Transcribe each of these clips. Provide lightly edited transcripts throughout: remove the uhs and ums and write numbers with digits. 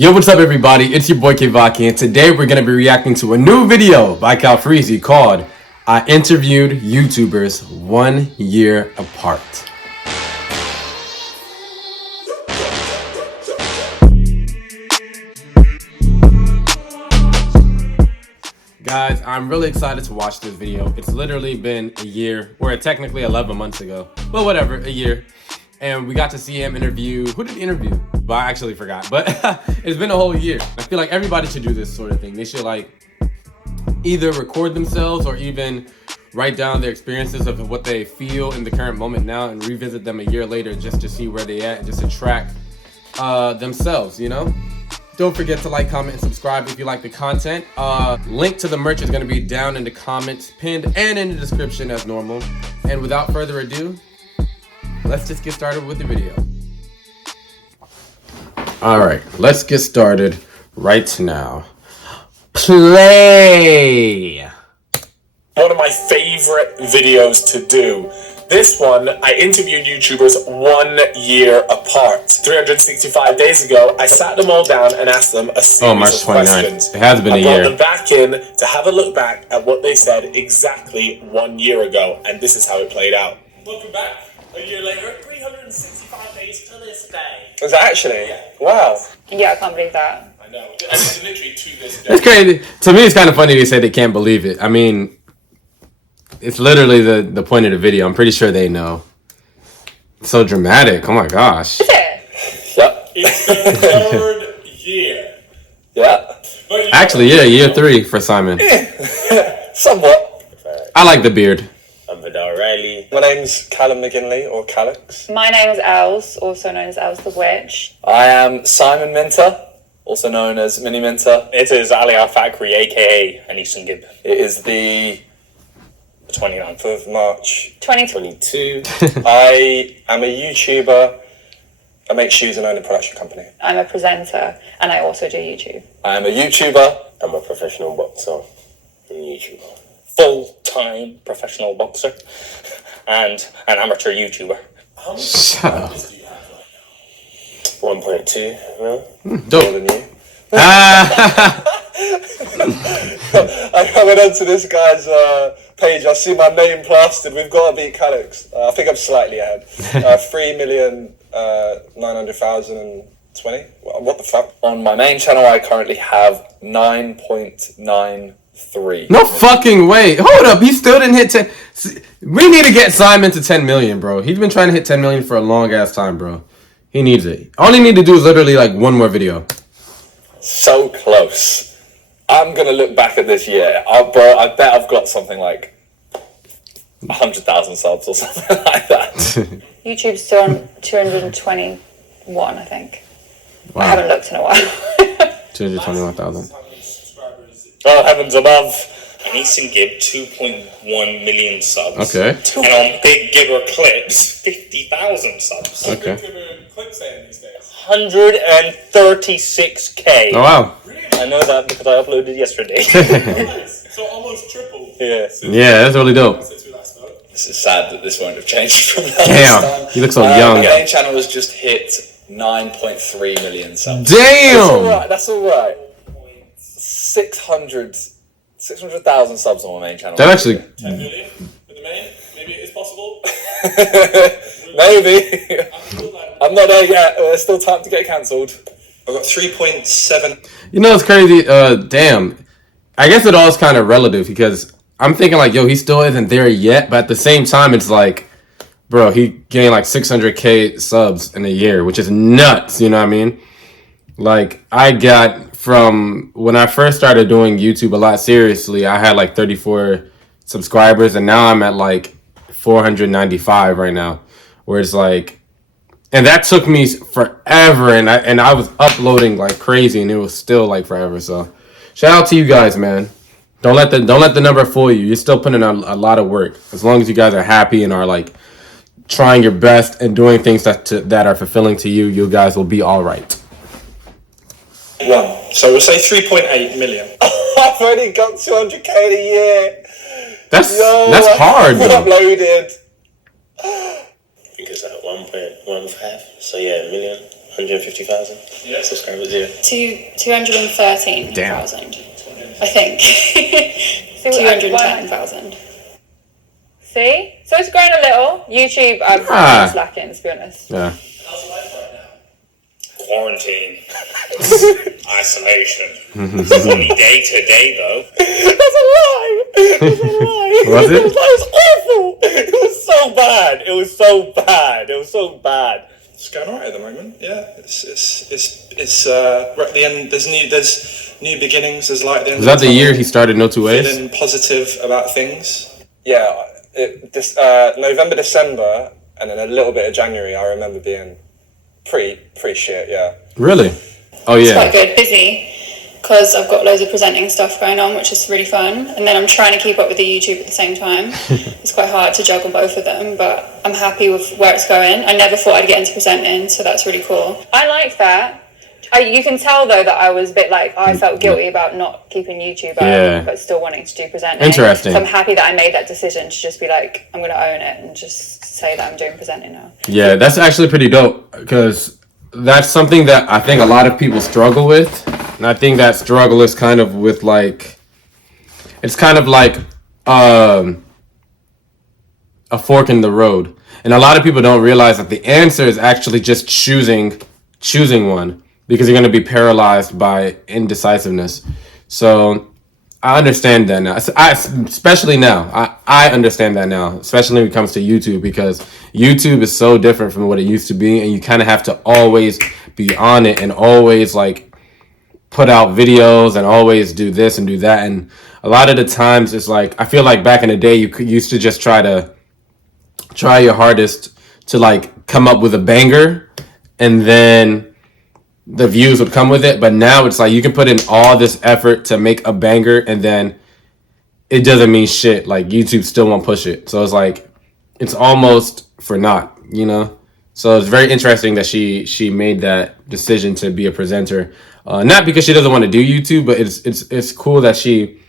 Yo, what's up everybody? It's your boy KEVAKI, and today we're going to be reacting to a new video by Calfreezy called I Interviewed YouTubers 1 year apart. Guys, I'm really excited to watch this video. It's literally been a year, or technically 11 months ago, but whatever, a year. And we got to see him interview, who did he interview? But I actually forgot, but it's been a whole year. I feel like everybody should do this sort of thing. They should like either record themselves or even write down their experiences of what they feel in the current moment now and revisit them a year later just to see where they at and just to track themselves, you know? Don't forget to like, comment, and subscribe if you like the content. Link to the merch is gonna be down in the comments, pinned, and in the description as normal. And without further ado, let's just get started with the video. All right, let's get started right now. Play! One of my favorite videos to do. This one, I interviewed YouTubers 1 year apart. 365 days ago, I sat them all down and asked them a series March of 29th. questions. It has been a year. I brought them back in to have a look back at what they said exactly 1 year ago, and this is how it played out. Welcome back. A year later, 365 days to this day. Was that actually? Yeah. Wow. Yeah, I can't believe that. I know. And it's literally to this day. It's crazy. To me, it's kind of funny they say they can't believe it. I mean, it's literally the point of the video. I'm pretty sure they know. It's so dramatic. Oh my gosh. Is it? Yep. It's the 3rd year. Yeah. Actually, yeah, year 3 for Simon. Somewhat. I like the beard. My name's Callum McGinley, or Calyx. My name is Els, also known as Els the Witch. I am Simon Minter, also known as Mini Minter. It is alia Factory, aka Anison Gibb. It is the 29th of March 2022. 22. I am a YouTuber. I make shoes and own a production company. I'm a presenter, and I also do YouTube. I am a YouTuber. I'm a professional boxer and YouTuber. Full-time professional boxer and an amateur YouTuber. How many Shut up. subscribers do you have right 1.2 mil. More Dope. than you. Ah. I went onto this guy's page. I see my name plastered. We've got to beat Calyx. I think I'm slightly ahead. 3,900,020. What the fuck? On my main channel, I currently have 9.93. No fucking way. Hold up. He still didn't hit 10. We need to get Simon to 10 million, bro. He's been trying to hit 10 million for a long ass time, bro. He needs it. All he need to do is literally like one more video. So close. I'm gonna look back at this year. Bro, I bet I've got something like 100,000 subs or something like that. YouTube's still on 221, I think. Wow. I haven't looked in a while. 221,000. Oh, heavens above. Anison Gibb, 2.1 million subs. Okay. And on Big Gibber Clips, 50,000 subs. Okay. Clips saying these days? 136k. Oh wow. I know that because I uploaded yesterday. Nice. So almost triple. Yeah. Yeah, that's really dope. Since we last spoke. This is sad that this won't have changed from last Damn. time. You look so My young. main channel has just hit 9.3 million subs. Damn. That's alright. 600,000 subs on my main channel. That actually. 10 million with the main. Maybe it is possible. Maybe. feel like I'm not there yet. There's still time to get cancelled. I've got 3.7. You know, it's crazy. Damn. I guess it all is kind of relative because I'm thinking like, yo, he still isn't there yet. But at the same time, it's like, bro, he gained like 600k subs in a year, which is nuts. You know what I mean? Like, I got from when I first started doing YouTube a lot seriously, I had like 34 subscribers, and now I'm at like 495 right now. Where it's like, and that took me forever, and I was uploading like crazy, and it was still like forever. So, shout out to you guys, man. Don't let the number fool you. You're still putting in a lot of work. As long as you guys are happy and are like trying your best and doing things that are fulfilling to you, you guys will be all right. So we'll say 3.8 million. I've only got 200k a year. That's hard, I've though. uploaded. I think it's at 1.15. So yeah, a million. 150,000 subscribers, yeah. 213,000, I think. 210,000. See? So it's grown a little. YouTube, I'm slacking, to be honest. Yeah. How's life right now? Quarantine. Isolation. Funny day today, though. That's a lie! That's a lie! Was it? That was awful! It was so bad! It was so bad! It's going alright at the moment. Yeah, it's we're at the end. There's new beginnings. There's light at the end. Was that the year he started No Two Ways? Feeling positive about things. Yeah, this November, December, and then a little bit of January. I remember being pretty shit. Yeah. Really? Oh It's yeah. quite good, busy, because I've got loads of presenting stuff going on, which is really fun. And then I'm trying to keep up with the YouTube at the same time. It's quite hard to juggle both of them, but I'm happy with where it's going. I never thought I'd get into presenting, so that's really cool. I like that. You can tell, though, that I was a bit like, I felt guilty about not keeping YouTube out, but still wanting to do presenting. Interesting. So I'm happy that I made that decision to just be like, I'm going to own it and just say that I'm doing presenting now. Yeah, that's actually pretty dope, because that's something that I think a lot of people struggle with. And I think that struggle is kind of with like, it's kind of like a fork in the road. And a lot of people don't realize that the answer is actually just choosing one, because you're going to be paralyzed by indecisiveness. So I understand that now. Especially now. I understand that now, especially when it comes to YouTube, because YouTube is so different from what it used to be, and you kind of have to always be on it and always like put out videos and always do this and do that. And a lot of the times it's like, I feel like back in the day you used to just try your hardest to like come up with a banger, and then the views would come with it. But now it's like you can put in all this effort to make a banger, and then it doesn't mean shit. Like YouTube still won't push it. So it's like, it's almost for naught, you know? So it's very interesting that she made that decision to be a presenter. Not because she doesn't want to do YouTube, but it's cool that she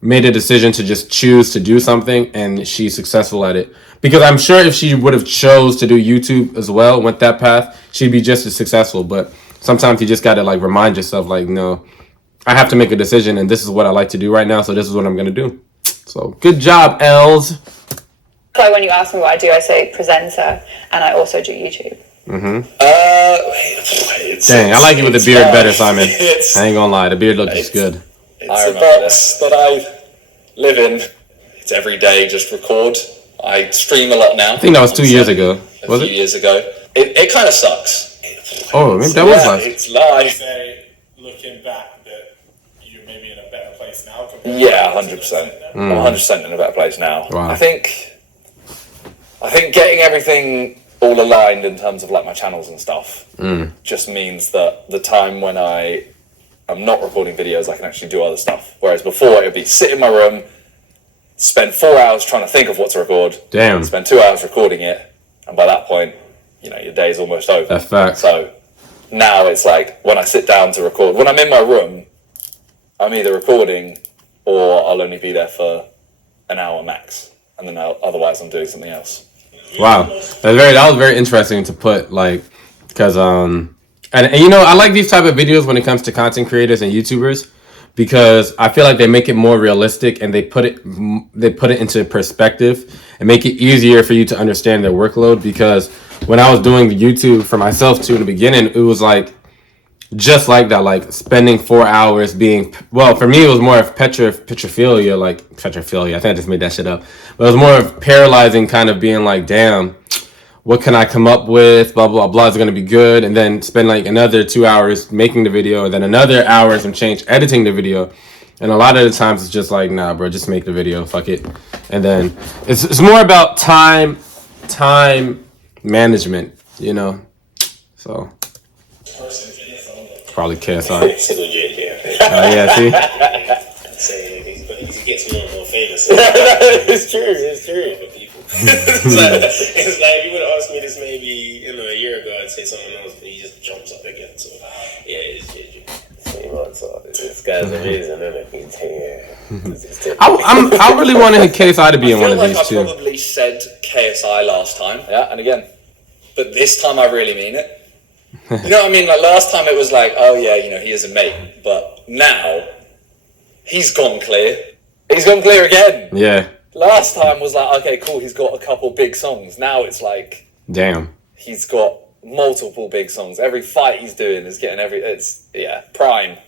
made a decision to just choose to do something, and she's successful at it. Because I'm sure if she would have chose to do YouTube as well, went that path, she'd be just as successful. But sometimes you just got to like remind yourself, like, no, I have to make a decision, and this is what I like to do right now, so this is what I'm going to do. So good job, Els. So when you ask me what I do, I say presenter, and I also do YouTube. Dang, I like you with the beard better, Simon. I ain't gonna lie, the beard looks good. It's a box that I live in. It's every day, just record. I stream a lot now. I think that was 2 years ago. Was A few it? years ago. It kind of sucks. Oh, maybe that was last. It's live. Say, looking back, that you're maybe in a better place now? compared Yeah, to 100%. then? 100% in a better place now. Wow. I think getting everything all aligned in terms of like my channels and stuff just means that the time when I am not recording videos, I can actually do other stuff. Whereas before, it would be sit in my room, spend 4 hours trying to think of what to record, Damn. spend 2 hours recording it, and by that point, you know, your day's almost over. That's fact. So now it's like when I sit down to record, when I'm in my room, I'm either recording or I'll only be there for an hour max, and then otherwise I'm doing something else. Wow, that was very interesting to put, like, because and you know, I like these type of videos when it comes to content creators and YouTubers, because I feel like they make it more realistic, and they put it into perspective and make it easier for you to understand their workload. Because when I was doing the YouTube for myself too in the beginning, it was like just like that, like spending 4 hours being, well, for me it was more of petrophilia. I think I just made that shit up, but it was more of paralyzing, kind of being like, damn, what can I come up with, blah blah blah, is it gonna be good, and then spend like another 2 hours making the video, and then another hour and change editing the video. And a lot of the times it's just like, nah bro, just make the video, fuck it. And then it's more about time management, you know. So probably KSI. It's legit, yeah. Yeah, see? Saying he gets more and more famous. It's true. For people. It's like you would have asked me this maybe a year ago, I'd say someone else, but he just jumps up again. So yeah, it's legit. This guy's amazing, isn't it? I really wanted KSI to be in one of these I too. probably said KSI last time, yeah, and again, but this time I really mean it. You know what I mean? Like last time it was like, oh yeah, you know, he is a mate. But now, he's gone clear. He's gone clear again. Yeah. Last time was like, okay, cool, he's got a couple big songs. Now it's like, Damn. he's got multiple big songs. Every fight he's doing is getting prime.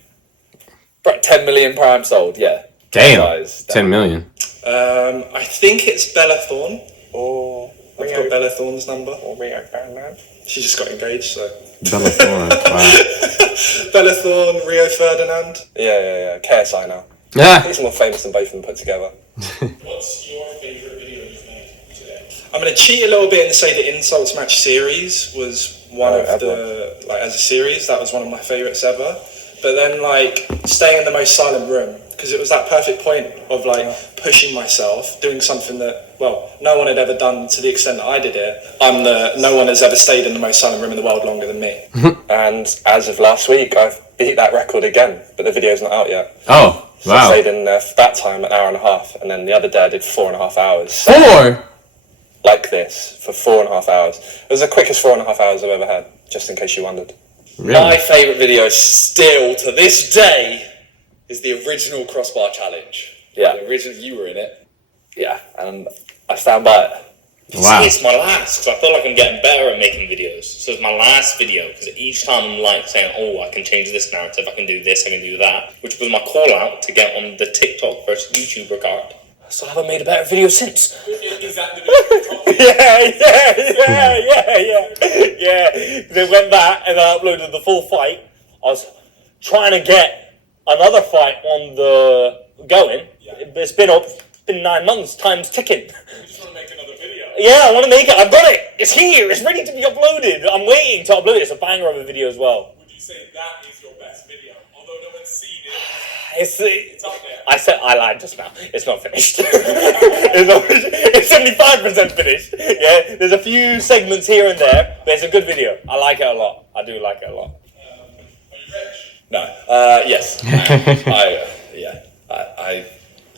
10 million prime sold, yeah. Damn. Guys, 10 million. I think it's Bella Thorne. Or I've got Bella Thorne's number. or Rio Ferdinand. She just got engaged, so. Bella Thorne. Wow. Bella Thorne, Rio Ferdinand. Yeah. KSI now. Yeah. He's more famous than both of them put together. What's your favourite video you've made today? I'm going to cheat a little bit and say the Insults Match series was one of the, like as a series, that was one of my favourites ever. But then like staying in the most silent room, because it was that perfect point of like pushing myself, doing something that, well, no one had ever done to the extent that I did it. No one has ever stayed in the most silent room in the world longer than me. And as of last week, I've beat that record again, but the video's not out yet. Oh, So I wow. stayed in there for that time an hour and a half, and then the other day I did 4.5 hours. 4? Like this, for 4.5 hours. It was the quickest 4.5 hours I've ever had, just in case you wondered. Really? My favourite video still to this day is the original crossbar challenge. Yeah. The original, you were in it. Yeah, and I stand by it. Wow. It's my last, because I feel like I'm getting better at making videos. So it's my last video, because each time I'm like saying, oh, I can change this narrative, I can do this, I can do that, which was my call out to get on the TikTok versus YouTuber card. So I haven't made a better video since. Is that the video? Yeah. They went back and I uploaded the full fight. I was trying to get another fight on the going. It's been 9 months, time's ticking. You just want to make another video. Yeah, I want to make it. I've got it. It's here. It's ready to be uploaded. I'm waiting to upload it. It's a banger of a video as well. Would you say that is your best video? Although no one's seen it, It's up there. I lied just now. It's not finished. It's 75% finished. Yeah, there's a few segments here and there, but it's a good video. I like it a lot. I do like it a lot. Are you rich? No. Yes.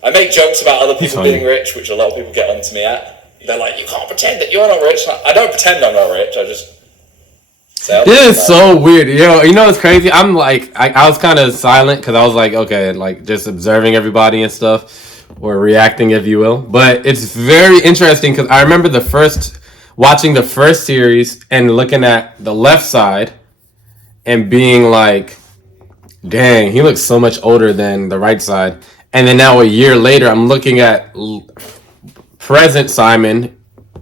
I make jokes about other people funny. being rich, which a lot of people get onto me at. They're like, you can't pretend that you're not rich. I don't pretend I'm not rich. I just say This is so weird. Yo, you know what's crazy? I'm like, I was kind of silent because I was like, okay, like just observing everybody and stuff, or reacting, if you will. But it's very interesting because I remember watching the first series and looking at the left side and being like, dang, he looks so much older than the right side. And then now a year later, I'm looking at present Simon,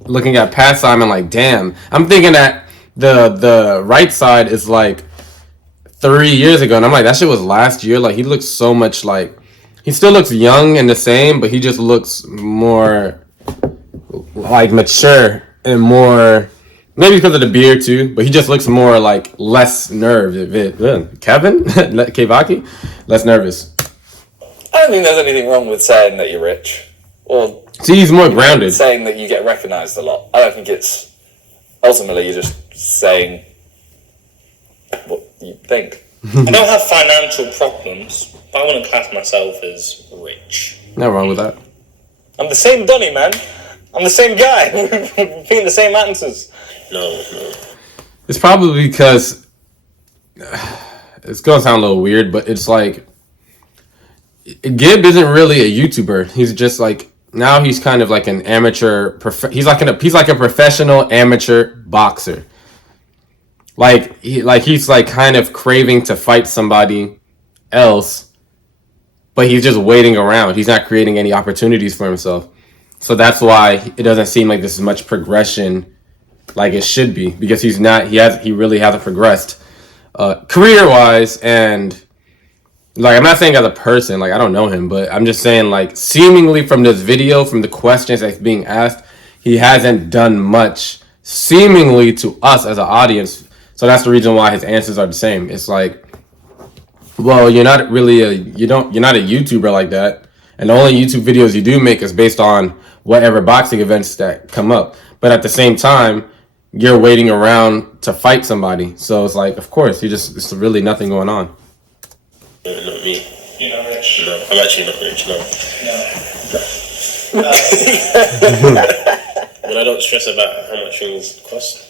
looking at past Simon, like, damn. I'm thinking that the right side is like 3 years ago, and I'm like, that shit was last year. Like, he looks so much like, he still looks young and the same, but he just looks more like mature and more, maybe because of the beard too, but he just looks more like less nervous. Kevin? KEVAKI? Less nervous. I don't think there's anything wrong with saying that you're rich, or See, he's more grounded. saying that you get recognised a lot. I don't think it's, ultimately you're just saying what you think. I don't have financial problems, but I wouldn't class myself as rich. Not wrong with that. I'm the same Donny, man. I'm the same guy. Repeating the same answers. No. It's probably because it's gonna sound a little weird, but it's like Gibb isn't really a YouTuber. He's just like, now he's kind of like an amateur. He's like a professional amateur boxer. He's like kind of craving to fight somebody else, but he's just waiting around. He's not creating any opportunities for himself. So that's why it doesn't seem like there's much progression like it should be, because he really hasn't progressed career wise, and like, I'm not saying as a person, like, I don't know him, but I'm just saying, like, seemingly from this video, from the questions that's being asked, he hasn't done much seemingly to us as an audience. So that's the reason why his answers are the same. It's like, well, you're not really you're not a YouTuber like that, and the only YouTube videos you do make is based on whatever boxing events that come up. But at the same time, you're waiting around to fight somebody. So it's like, of course, it's really nothing going on. Not me. You're not rich. No, I'm actually not rich, no. No. But I don't stress about how much things cost.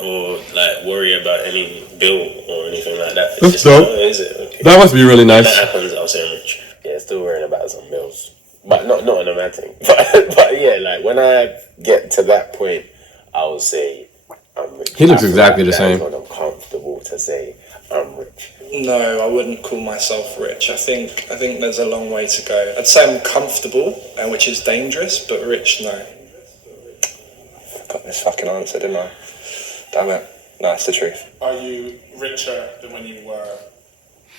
or like worry about any bill or anything like that. It's That's just, dope. oh, is it? Okay. That must be really nice. That happens, I'll say I'm rich. Yeah, still worrying about some bills. But not on a mad thing. But yeah, like when I get to that point, I will say I'm rich. He looks exactly the same. When I'm comfortable to say I'm rich. No, I wouldn't call myself rich. I think there's a long way to go. I'd say I'm comfortable, which is dangerous, but rich, no. Got this fucking answer, didn't I? Damn it. No, it's the truth. Are you richer than when you were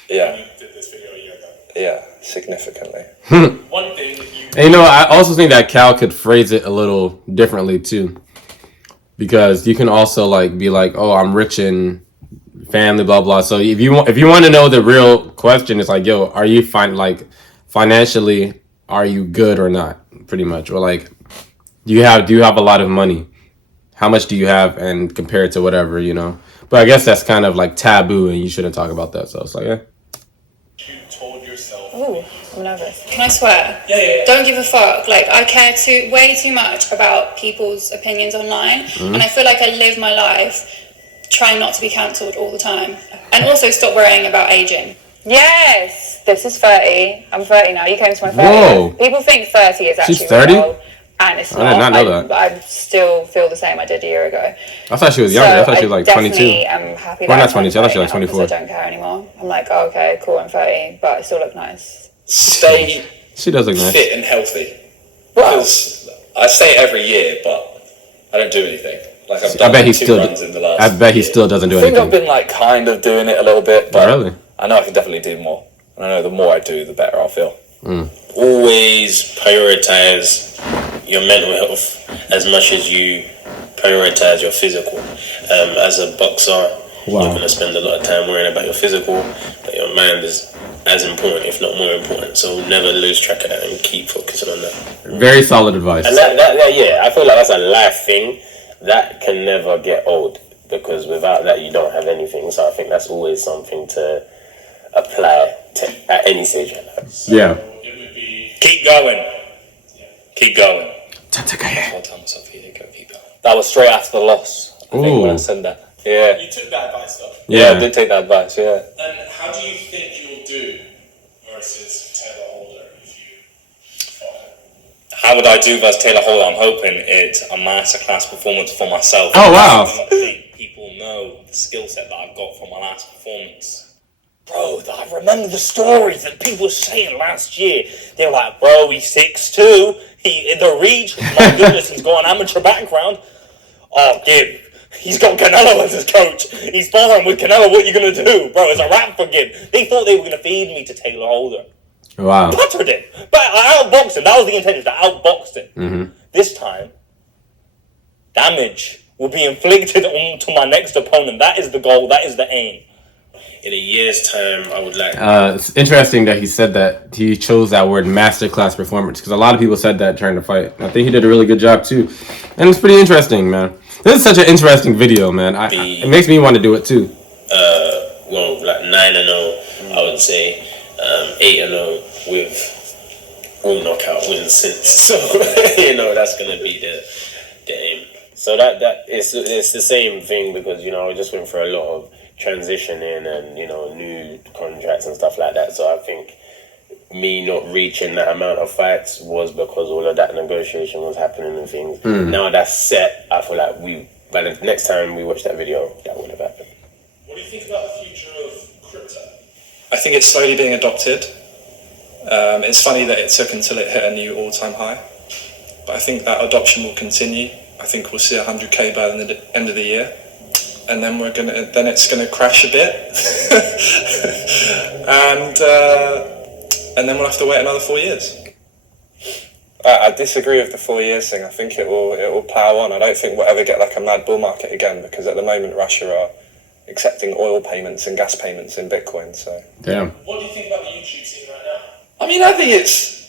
Yeah. when you did this video a year ago? Yeah, significantly. One thing that you And you know, I also think that Cal could phrase it a little differently too, because you can also like be like, "Oh, I'm rich in family, blah blah." So if you want to know the real question, it's like, "Yo, are you financially, are you good or not?" Pretty much, or like, do you have a lot of money? How much do you have, and compared to whatever, you know? But I guess that's kind of like taboo, and you shouldn't talk about that. So it's like, yeah. you told yourself. Ooh, I'm nervous. Can I swear? Yeah. Don't give a fuck. Like, I care way too much about people's opinions online, and I feel like I live my life trying not to be cancelled all the time. And also stop worrying about aging. Yes, this is 30. I'm 30 now. You came to my 30. Whoa. People think 30 is actually She's 30? old, and it's not. I did not know that. I still feel the same I did a year ago. I thought she was younger. I thought she was like 22. I'm happy. Well, that not 22. I thought she was like 24. I don't care anymore. I'm like, oh, okay, cool. I'm 30, but I still look nice. Stay She does look nice. fit and healthy. Because I say it every year, but I don't do anything. Like I've done two runs in the last I bet he year. still doesn't do I think I've anything. been like kind of doing it a little bit, but Really? I know I can definitely do more. And I know the more I do, the better I'll feel. Always prioritize your mental health as much as you prioritize your physical. As a boxer, Wow. you're going to spend a lot of time worrying about your physical, but your mind is as important, if not more important. So never lose track of that and keep focusing on that. Very solid advice. And that, yeah, I feel like that's a life thing that can never get old, because without that you don't have anything. So I think that's always something to apply to at any stage in life. Yeah. It would be Keep going. Keep going. I'll tell myself here, go keep going. That was straight after the loss. I think when I Ooh. said that. Yeah. you took that advice though. Yeah, I did take that advice, yeah. And how do you think you'll do versus Taylor Holder if you fought him? How would I do versus Taylor Holder? I'm hoping it's a masterclass performance for myself. Oh, wow. I think people know the skill set that I've got from my last performance. Bro, I remember the stories that people were saying last year. They were like, bro, he's 6'2". He in the reach. My goodness, he's got an amateur background. Oh, Gib. He's got Canelo as his coach. He's sparring with Canelo. What are you going to do? Bro, it's a wrap for Gib. They thought they were going to feed me to Taylor Holder. Wow. Buttered him. But I outboxed him. That was the intention. I outboxed him. This time, damage will be inflicted onto my next opponent. That is the goal. That is the aim. In a year's time, I would like... It's interesting that he said that he chose that word masterclass performance, because a lot of people said that during the fight. I think he did a really good job too. And it's pretty interesting, man. This is such an interesting video, man. It makes me want to do it too. Well, like 9-0, I would say. 8-0 with all knockout wins since. So, you know, that's going to be the aim. So that it's the same thing, because, you know, I just went for a lot of transitioning and, you know, new contracts and stuff like that. So I think me not reaching that amount of fights was because all of that negotiation was happening and things. Now that's set, I feel like by the next time we watch that video, that would have happened. What do you think about the future of crypto? I think it's slowly being adopted. It's funny that it took until it hit a new all-time high, but I think that adoption will continue. I think we'll see 100k by the end of the year, and then it's gonna crash a bit, and then we'll have to wait another 4 years. I disagree with the 4 years thing. I think it will plough on. I don't think we'll ever get like a mad bull market again, because at the moment Russia are accepting oil payments and gas payments in Bitcoin. So Damn. What do you think about the YouTube scene right now? I mean, I think it's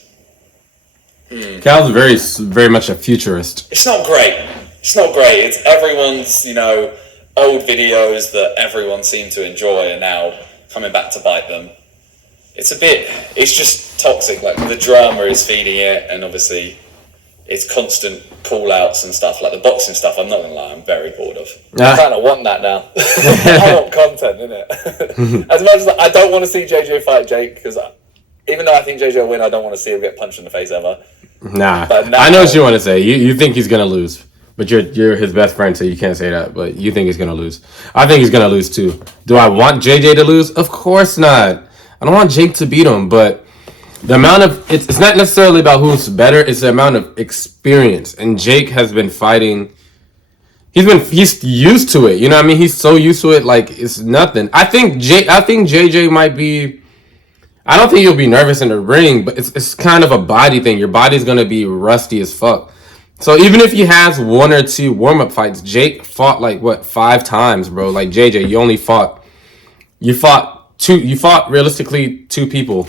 Cal's very much a futurist. It's not great. It's not great. It's everyone's, you know, old videos that everyone seemed to enjoy are now coming back to bite them. It's just toxic. Like, the drama is feeding it, and obviously it's constant call-outs and stuff, like the boxing stuff. I'm not gonna lie, I'm very bored of. I kind of want that now. I want content, innit? As much as I don't want to see JJ fight Jake, because even though I think JJ will win, I don't want to see him get punched in the face ever. Nah, But now, I know what you want to say. You think he's gonna lose, but you're his best friend, so you can't say that. But you think he's gonna lose. I think he's gonna lose too. Do I want JJ to lose? Of course not. I don't want Jake to beat him, but the amount of it's not necessarily about who's better. It's the amount of experience, and Jake has been fighting. He's used to it. You know what I mean? He's so used to it, like it's nothing. I think JJ might be. I don't think he'll be nervous in the ring, but it's kind of a body thing. Your body's gonna be rusty as fuck. So even if he has 1 or 2 warm-up fights, Jake fought like 5 times, bro. Like JJ, you fought realistically 2 people,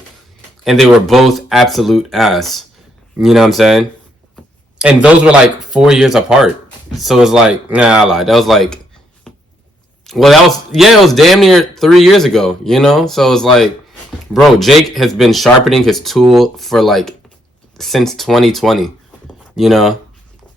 and they were both absolute ass. You know what I'm saying? And those were like 4 years apart. So it's like, nah, I lied. That was like, well, it was damn near 3 years ago, you know? So it's like, bro, Jake has been sharpening his tool for like since 2020, you know?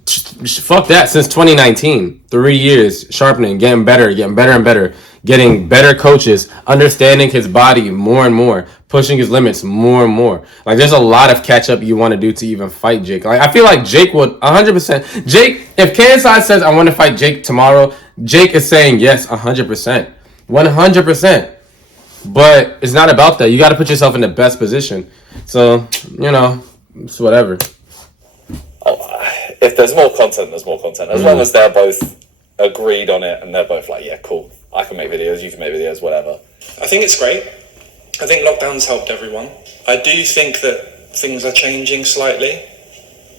Fuck that, since 2019. 3 years sharpening, getting better and better, getting better coaches, understanding his body more and more, pushing his limits more and more. Like, there's a lot of catch up you want to do to even fight Jake. Like, I feel like Jake would 100%. Jake, if KSI says I want to fight Jake tomorrow, Jake is saying yes 100%. 100%. But it's not about that. You got to put yourself in the best position. So, you know, it's whatever. If there's more content, there's more content. As long as they're both agreed on it and they're both like, yeah, cool, I can make videos, you can make videos, whatever. I think it's great. I think lockdown's helped everyone. I do think that things are changing slightly.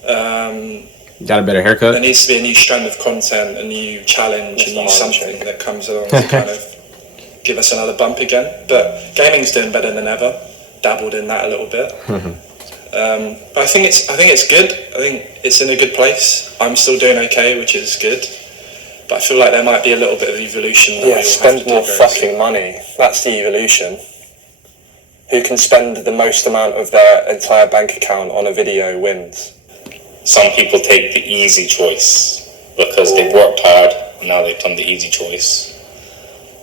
Got a better haircut? There needs to be a new strand of content, a new challenge, a new something that comes along to kind of give us another bump again. But gaming's doing better than ever. Dabbled in that a little bit. But I think it's good. I think it's in a good place. I'm still doing okay, which is good. But I feel like there might be a little bit of evolution. Yeah, spend more fucking money. That's the evolution. Who can spend the most amount of their entire bank account on a video wins. Some people take the easy choice because they've worked hard and now they've done the easy choice.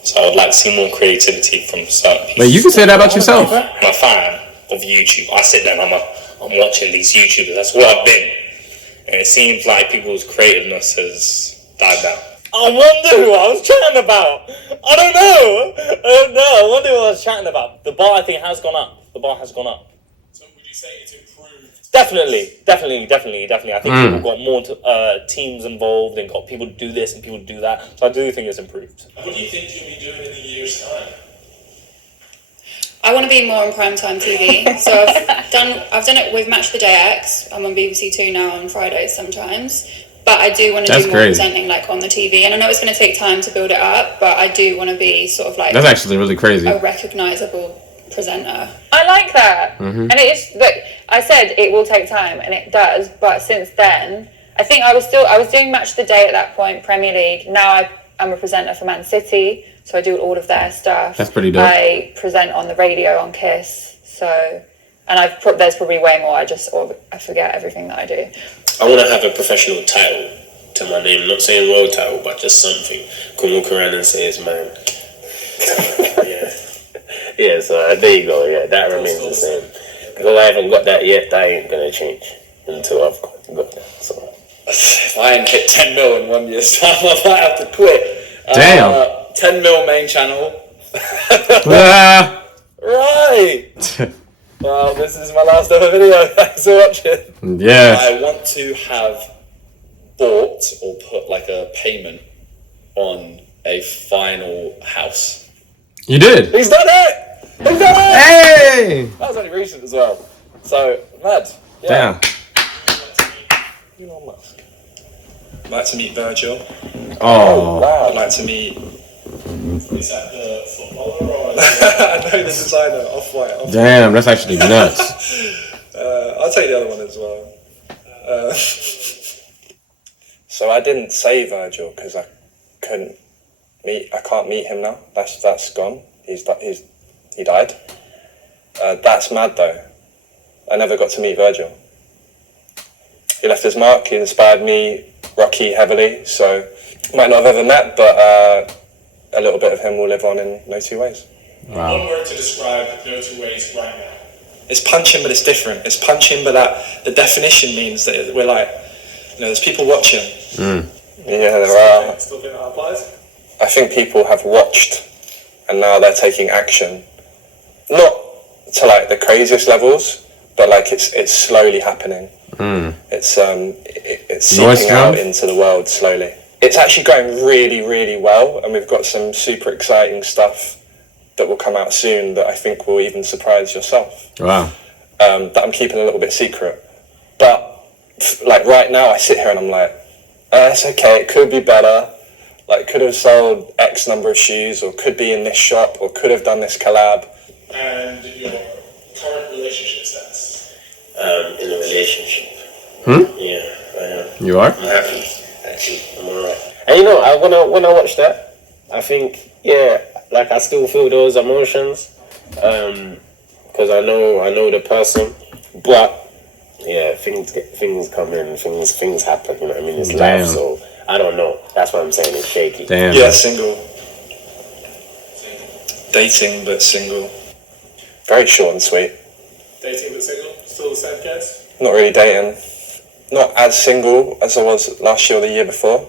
So I would like to see more creativity from certain people. Wait, you can say that about yourself. I'm a fan of YouTube. I sit there and I'm watching these YouTubers. That's what I've been. And it seems like people's creativeness has died down. I wonder who I was chatting about. I don't know. I wonder who I was chatting about. The bar, I think, has gone up. The bar has gone up. So would you say it's improved? Definitely. I think people got more teams involved and got people to do this and people to do that. So I do think it's improved. What do you think you'll be doing in a year's time? I want to be more on primetime TV. So I've done it with Match the Day X. I'm on BBC Two now on Fridays sometimes. But I do want to do more presenting like on the TV. And I know it's going to take time to build it up, but I do want to be sort of like... That's actually really crazy. A recognisable presenter. I like that. And it is, look, I said it will take time, and it does, but since then, I think I was doing Match of the Day at that point, Premier League. Now I'm a presenter for Man City, so I do all of their stuff. That's pretty dope. I present on the radio on KISS, so, and there's probably way more, I forget everything that I do. I want to have a professional title to my name, not saying world title, but just something. Can walk around and say it's mine. Yeah, so there you go, yeah, that remains the same. Because I haven't got that yet, that ain't going to change until I've got that, so. If I ain't hit 10 mil in 1 year's time, I might have to quit. Damn. 10 mil main channel. Right. Well, this is my last ever video. Thanks for watching. Yeah. I want to have bought or put like a payment on a final house. You did. He's done it! He's done it! Hey! That was only recent as well. So, mad. Yeah. Damn. Elon Musk. I'd like to meet Virgil. Oh. Wow. I'd like to meet... Is that the footballer or? I know the designer, Off-White. Damn, that's actually nuts. I'll take the other one as well. So I didn't say Virgil because I can't meet him now. That's gone. He died. That's mad though. I never got to meet Virgil. he left his mark. He inspired me, Rocky, heavily. So might not have ever met, but a little bit of him will live on in No Two Ways. Wow. One word to describe No Two Ways right now. It's punching, but it's different. It's punching, but that the definition means that we're like, there's people watching. Yeah, there are. Still think that applies? I think people have watched, and now they're taking action. Not to like the craziest levels, but like it's slowly happening. It's seeping out into the world slowly. It's actually going really, really well, and we've got some super exciting stuff that will come out soon that I think will even surprise yourself. Wow. That I'm keeping a little bit secret. But like right now I sit here and I'm like, it's okay, it could be better. Like could have sold X number of shoes, or could be in this shop, or could have done this collab. And your current relationship status? In a relationship. Yeah, I am. You are? I'm happy, actually. I'm alright. And you know, when I watch that, I think, yeah, like I still feel those emotions, because I know the person, but yeah, things come in, things happen. You know what I mean? It's life, so I don't know. That's what I'm saying. It's shaky. Damn. Yeah, single. Dating, but single. Very short and sweet. Dating but single? Still the same case? Not really dating. Not as single as I was last year or the year before.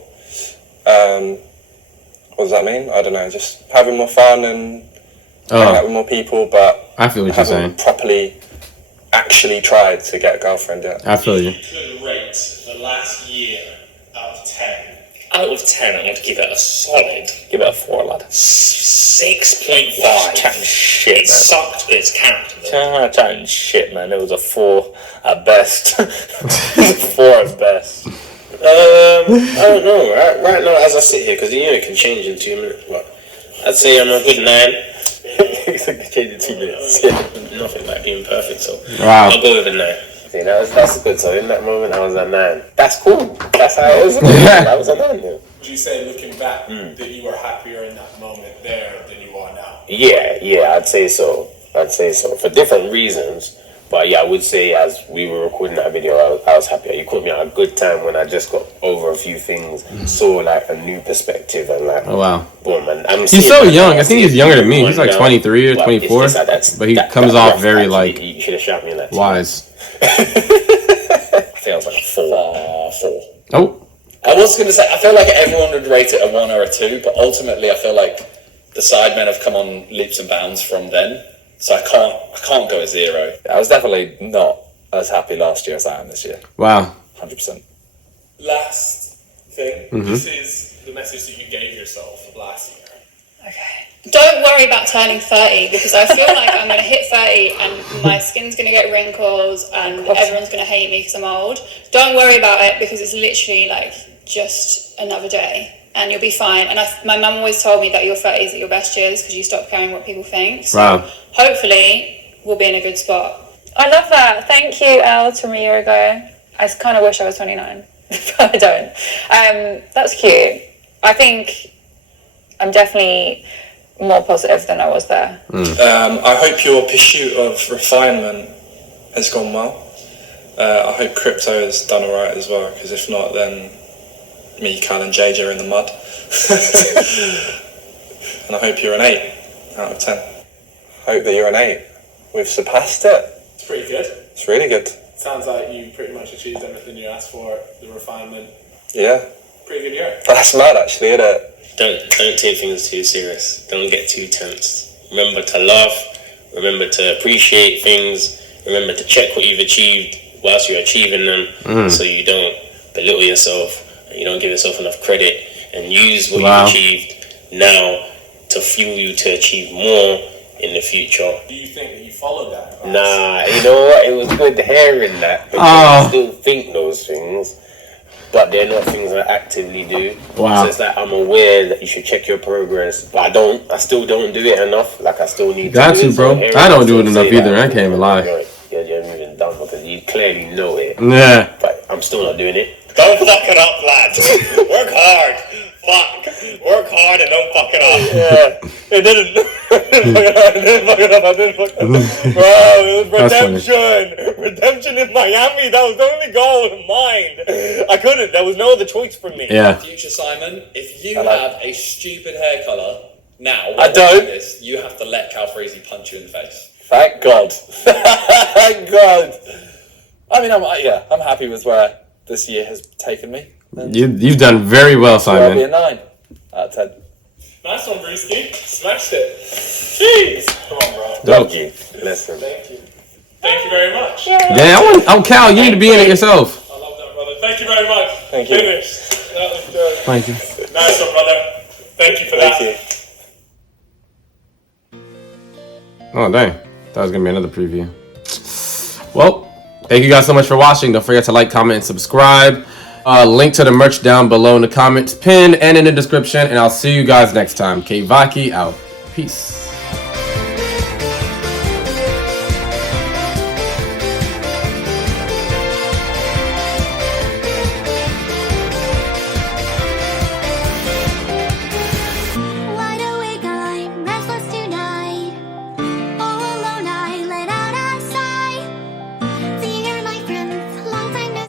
What does that mean? I don't know. Just having more fun and hanging out with more people, but I feel what you're saying. haven't properly actually tried to get a girlfriend yet. I feel you. You could rate the last year out of 10. Out of 10, I want to give it a solid. Give it a 4, lad. 6.5. Chatting shit, It sucked, but it's capped. Chatting shit, man. It was a 4 at best. 4 at best. I don't know. Right now, as I sit here, because it can change in 2 minutes. But I'd say I'm a good 9. It's like change in 2 minutes. Nothing like being perfect, so Wow. I'll go with a 9. See, that's good. So in that moment, I was a 9. That's cool. That's how it was. I was a 9. Yeah. Would you say, looking back, that you were happier in that moment there than you are now? Yeah, I'd say so. For different reasons. But yeah, I would say as we were recording that video, I was happy. You caught me at a good time when I just got over a few things, saw like a new perspective, and like, Oh wow. boom. And He's so young. I think he's younger than me. He's like 23 or 24. But he comes off very like You should have shot me in that. wise. I think I was like a 4. Oh. I was going to say, I feel like everyone would rate it a 1 or a 2, but ultimately I feel like the Sidemen have come on leaps and bounds from then, so I can't go a 0. I was definitely not as happy last year as I am this year. Wow. 100%. Last thing, this is the message that you gave yourself last year. Okay. Don't worry about turning 30, because I feel like I'm going to hit 30 and my skin's going to get wrinkles and everyone's going to hate me because I'm old. Don't worry about it, because it's literally like just another day and you'll be fine. And my mum always told me that your 30s are your best years because you stop caring what people think. So Wow. hopefully we'll be in a good spot. I love that. Thank you, Elle, from a year ago. I kind of wish I was 29, but I don't. That's cute. I think I'm definitely more positive than I was there. I hope your pursuit of refinement has gone well. I hope crypto has done alright as well, because if not, then me, Cal and JJ are in the mud. And I hope you're an 8 out of 10. Hope that you're an 8. We've surpassed it. It's pretty good. It's really good. Sounds like you pretty much achieved everything you asked for, the refinement. Yeah. Pretty good year. That's mad actually, isn't it? Don't take things too serious. Don't get too tense. Remember to laugh. Remember to appreciate things. Remember to check what you've achieved whilst you're achieving them, so you don't belittle yourself and you don't give yourself enough credit, and use what you've achieved now to fuel you to achieve more in the future. Do you think that you followed that advice? Nah, you know what? It was good hearing that, but I still think those things, but they're not things I actively do. Wow. So it's like I'm aware that you should check your progress, but I still don't do it enough. Like I still need Got to do you, it. bro. So I don't do it say enough that, either. I can't even lie. You're moving dumb because you clearly know it. Yeah. But I'm still not doing it. Don't fuck it up, lads. Work hard. fuck. Work hard and don't fuck it up. Yeah, it didn't. I didn't fuck it up. Bro, it was redemption. Redemption in Miami. That was the only goal in mind. I couldn't. There was no other choice for me. Yeah. Future Simon, if you have a stupid hair colour now, I don't. This, you have to let Calfreezy punch you in the face. Thank God. Thank God. I mean, I'm happy with where this year has taken me. You've done very well, I'll be Simon. a 9 out of 10. Nice one, Brewski. Smashed it. Jeez. Come on, bro. Doggy, listen. Thank you. Thank you very much. Yeah, oh, Cal, you need to be in it yourself. I love that, brother. Thank you very much. Thank you. Finished. That was good. Thank you. Nice one, brother. Thank you for that. Oh, dang. That was going to be another preview. Well, thank you guys so much for watching. Don't forget to like, comment, and subscribe. Link to the merch down below in the comments, pinned and in the description. And I'll see you guys next time. KEVAKI out. Peace.